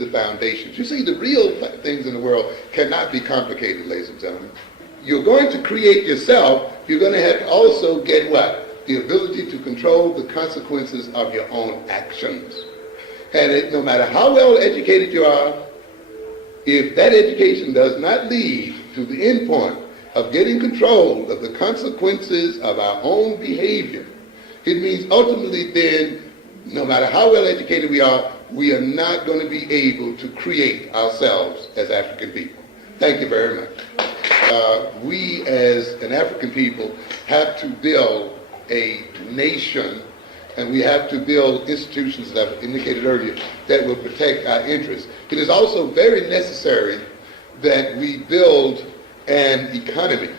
the foundations. You see, the real things in the world cannot be complicated, ladies and gentlemen. You're going to create yourself. You're going to have to also get what? The ability to control the consequences of your own actions. And no matter how well educated you are, if that education does not lead to the end point of getting control of the consequences of our own behavior, it means ultimately then, no matter how well educated we are not going to be able to create ourselves as African people. Thank you very much. We as an African people have to build a nation, and we have to build institutions that I've indicated earlier that will protect our interests. It is also very necessary that we build an economy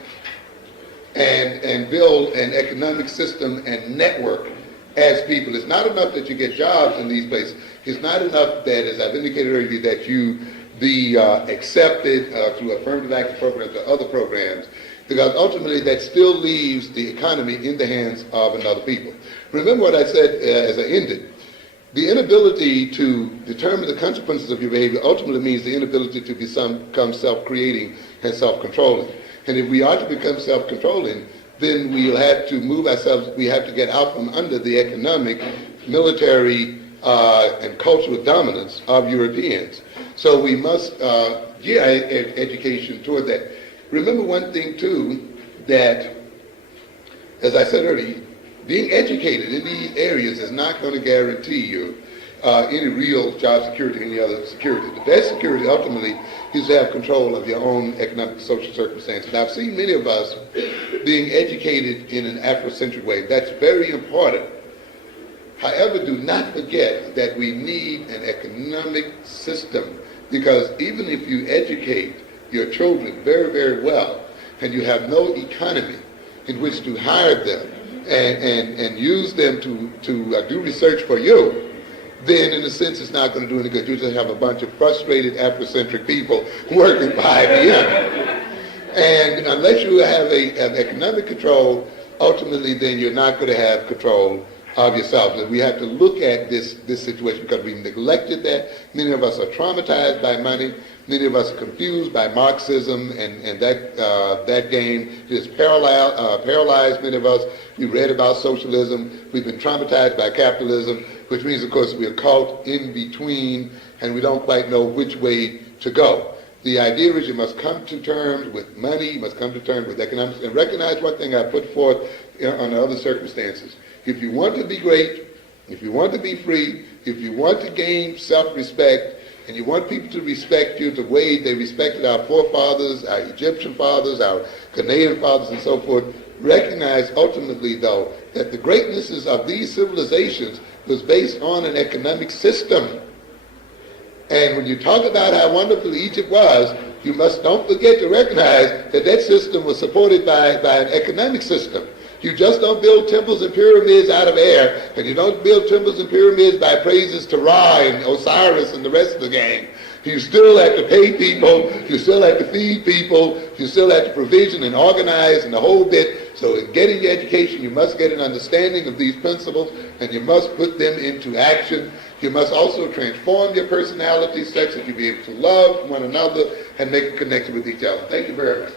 and build an economic system and network as people. It's not enough that you get jobs in these places. It's not enough that, as I've indicated earlier, that you be accepted through affirmative action programs or other programs, because ultimately that still leaves the economy in the hands of another people. Remember what I said as I ended. The inability to determine the consequences of your behavior ultimately means the inability to become self-creating and self-controlling. And if we are to become self-controlling, then we'll have to move ourselves, we have to get out from under the economic, military, and cultural dominance of Europeans. So we must gear our education toward that. Remember one thing, too, that, as I said earlier, being educated in these areas is not going to guarantee you any real job security or any other security. The best security, ultimately, is to have control of your own economic and social circumstances. Now, I've seen many of us being educated in an Afrocentric way. That's very important. However, do not forget that we need an economic system, because even if you educate your children very, very well, and you have no economy in which to hire them and use them to do research for you, then in a sense it's not going to do any good. You just have a bunch of frustrated Afrocentric people working for IBM. And unless you have an economic control, ultimately then you're not going to have control of yourself. And we have to look at this situation because we've neglected that. Many of us are traumatized by money. Many of us are confused by Marxism and that game. It has paralyzed many of us. We read about socialism. We've been traumatized by capitalism, which means, of course, we are caught in between and we don't quite know which way to go. The idea is you must come to terms with money, you must come to terms with economics, and recognize one thing I put forth under other circumstances. If you want to be great, if you want to be free, if you want to gain self-respect, and you want people to respect you the way they respected our forefathers, our Egyptian fathers, our Canadian fathers, and so forth, recognize ultimately, though, that the greatnesses of these civilizations was based on an economic system. And when you talk about how wonderful Egypt was, you don't forget to recognize that that system was supported by an economic system. You just don't build temples and pyramids out of air, and you don't build temples and pyramids by praises to Ra and Osiris and the rest of the gang. You still have to pay people, you still have to feed people, you still have to provision and organize and the whole bit. So in getting your education, you must get an understanding of these principles, and you must put them into action. You must also transform your personality such that you be able to love one another and make a connection with each other. Thank you very much.